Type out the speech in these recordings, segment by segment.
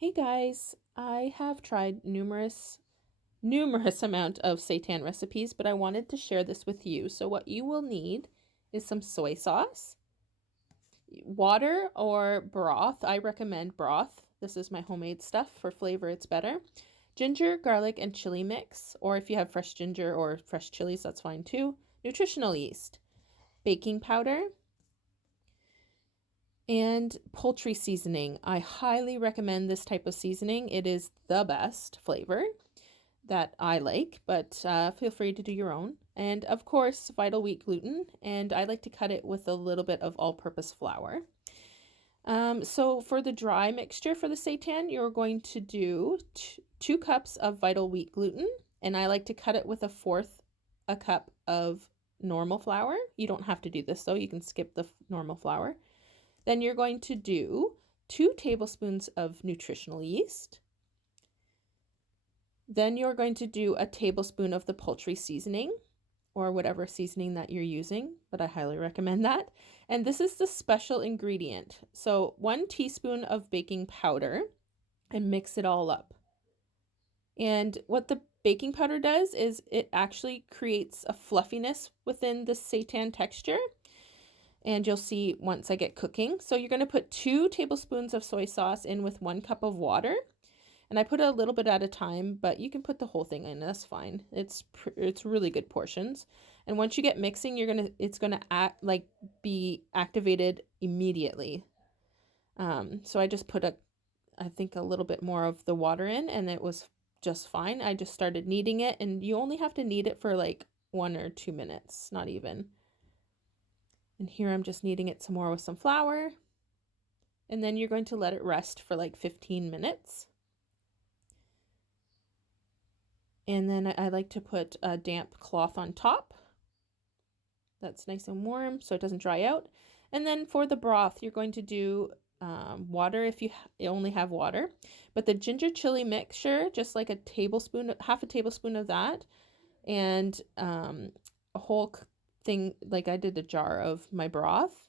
Hey guys, I have tried numerous amount of seitan recipes, but I wanted to share this with you. So what you will need is some soy sauce, water or broth. I recommend broth. This is my homemade stuff. For flavor, it's better. Ginger, garlic, and chili mix, or if you have fresh ginger or fresh chilies, that's fine too. Nutritional yeast, baking powder, and poultry seasoning. I highly recommend this type of seasoning. It is the best flavor that I like, but feel free to do your own. And of course, vital wheat gluten, and I like to cut it with a little bit of all-purpose flour. So for the dry mixture for the seitan, you're going to do 2 cups of vital wheat gluten, and I like to cut it with 1/4 a cup of normal flour. You don't have to do this though, you can skip the normal flour. Then you're going to do 2 tablespoons of nutritional yeast. Then you're going to do a tablespoon of the poultry seasoning or whatever seasoning that you're using, but I highly recommend that. And this is the special ingredient. So 1 teaspoon of baking powder and mix it all up. And what the baking powder does is it actually creates a fluffiness within the seitan texture. And you'll see once I get cooking. So you're going to put 2 tablespoons of soy sauce in with 1 cup of water. And I put a little bit at a time, but you can put the whole thing in. That's fine. It's really good portions. And once you get mixing, it's gonna be activated immediately. So I just put I think a little bit more of the water in, and it was just fine. I just started kneading it, and you only have to knead it for like 1 or 2 minutes, not even. And here I'm just kneading it some more with some flour. And then you're going to let it rest for like 15 minutes. And then I like to put a damp cloth on top. That's nice and warm so it doesn't dry out. And then for the broth, you're going to do water if you only have water. But the ginger chili mixture, just like half a tablespoon of that. And a whole thing, like I did a jar of my broth.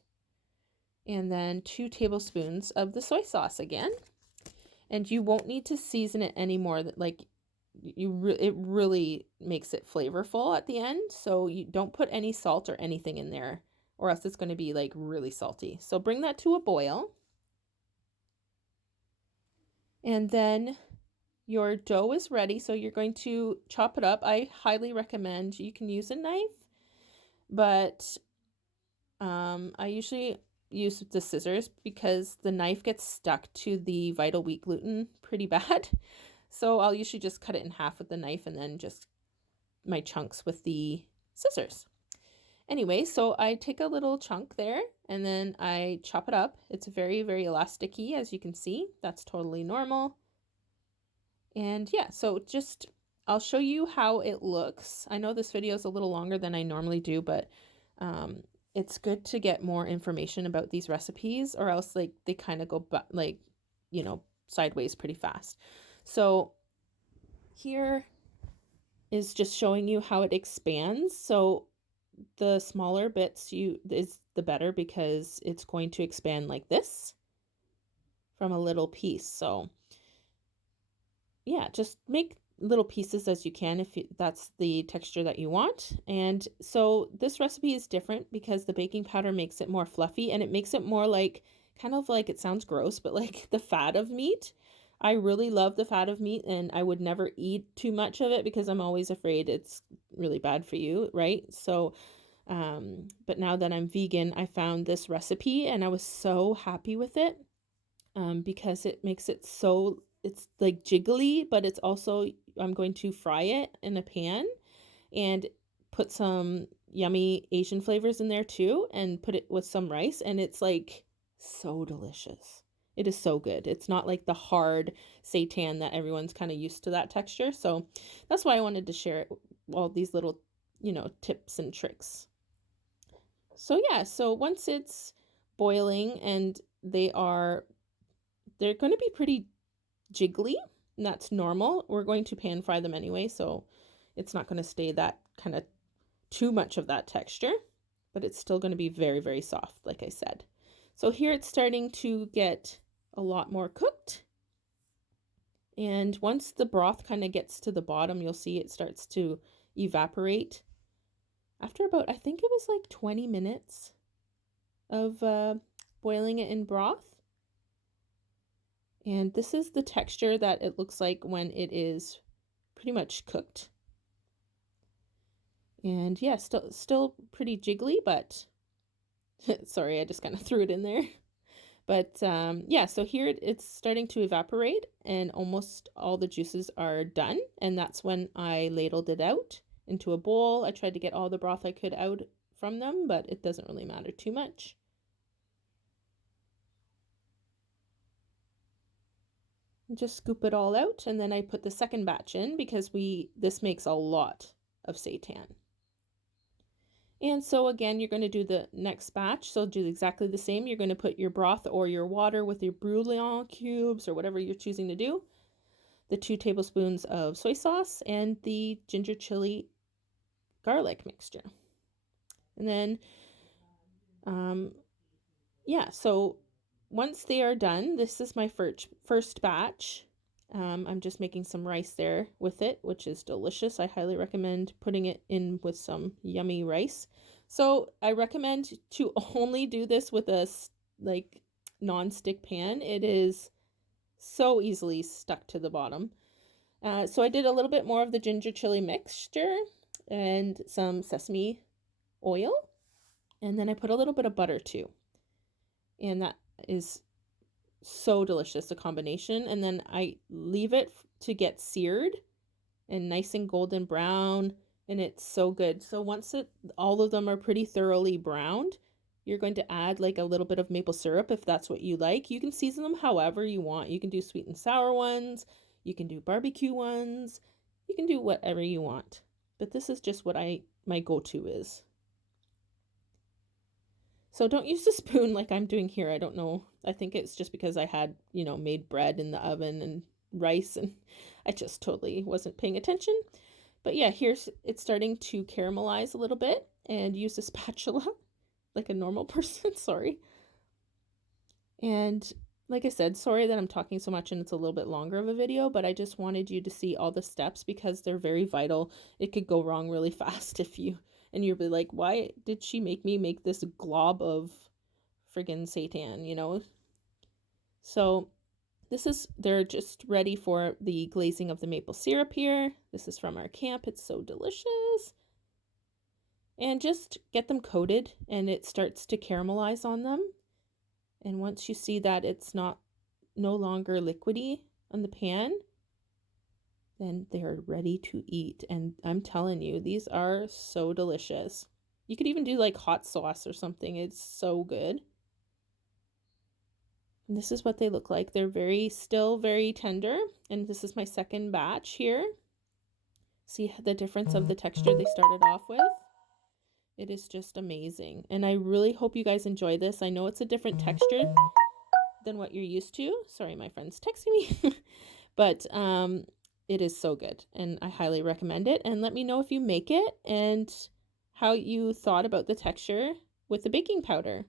And then 2 tablespoons of the soy sauce again. And you won't need to season it anymore. Like it really makes it flavorful at the end. So you don't put any salt or anything in there, or else it's going to be like really salty. So bring that to a boil. And then your dough is ready. So you're going to chop it up. I highly recommend you can use a knife, but I usually use the scissors because the knife gets stuck to the vital wheat gluten pretty bad. So I'll usually just cut it in half with the knife and then just my chunks with the scissors. Anyway, so I take a little chunk there and then I chop it up. It's very, very elasticy, as you can see. That's totally normal. And yeah, so I'll show you how it looks. I know this video is a little longer than I normally do, but it's good to get more information about these recipes, or else like they kind of go sideways pretty fast. So here is just showing you how it expands. So the smaller bits is the better, because it's going to expand like this from a little piece. So yeah, just make little pieces as you can if that's the texture that you want. And so this recipe is different because the baking powder makes it more fluffy, and it makes it more like, kind of like, it sounds gross, but like the fat of meat. I really love the fat of meat, and I would never eat too much of it because I'm always afraid it's really bad for you, right? So but now that I'm vegan, I found this recipe and I was so happy with it, because it makes it so, it's like jiggly, but it's also, I'm going to fry it in a pan and put some yummy Asian flavors in there too, and put it with some rice, and it's like so delicious. It is so good. It's not like the hard seitan that everyone's kind of used to that texture. So that's why I wanted to share all these little, tips and tricks. So yeah, so once it's boiling and they're going to be pretty jiggly, and that's normal. We're going to pan fry them anyway, so it's not going to stay that kind of too much of that texture, but it's still going to be very, very soft, like I said. So here it's starting to get a lot more cooked. And once the broth kind of gets to the bottom, you'll see it starts to evaporate. After about, I think it was like 20 minutes of boiling it in broth. And this is the texture that it looks like when it is pretty much cooked. And yeah, still pretty jiggly, but sorry, I just kind of threw it in there. But yeah, so here it's starting to evaporate and almost all the juices are done. And that's when I ladled it out into a bowl. I tried to get all the broth I could out from them, but it doesn't really matter too much. Just scoop it all out, and then I put the second batch in because this makes a lot of seitan. And so again, you're going to do the next batch. So do exactly the same. You're going to put your broth or your water with your bouillon cubes or whatever you're choosing to do, the 2 tablespoons of soy sauce, and the ginger chili garlic mixture. And then, yeah, so once they are done, this is my first batch. I'm just making some rice there with it, which is delicious. I highly recommend putting it in with some yummy rice. So I recommend to only do this with a like non-stick pan. It is so easily stuck to the bottom. So I did a little bit more of the ginger chili mixture and some sesame oil. And then I put a little bit of butter too. And that is so delicious, the combination. And then I leave it to get seared and nice and golden brown, and it's so good. So once all of them are pretty thoroughly browned, you're going to add like a little bit of maple syrup if that's what you like. You can season them however you want. You can do sweet and sour ones, you can do barbecue ones, you can do whatever you want. But this is just what my go-to is. So don't use a spoon like I'm doing here. I don't know. I think it's just because I had, made bread in the oven and rice, and I just totally wasn't paying attention. But yeah, it's starting to caramelize a little bit, and use a spatula like a normal person, sorry. And like I said, sorry that I'm talking so much and it's a little bit longer of a video, but I just wanted you to see all the steps because they're very vital. It could go wrong really fast and you'll be like, why did she make me make this glob of friggin' seitan, So they're just ready for the glazing of the maple syrup here. This is from our camp. It's so delicious. And just get them coated and it starts to caramelize on them. And once you see that it's no longer liquidy on the pan, then they're ready to eat. And I'm telling you, these are so delicious. You could even do like hot sauce or something. It's so good. And this is what they look like. They're still very tender. And this is my second batch here. See the difference of the texture they started off with? It is just amazing. And I really hope you guys enjoy this. I know it's a different texture than what you're used to. Sorry, my friend's texting me. But it is so good. And I highly recommend it. And let me know if you make it and how you thought about the texture with the baking powder.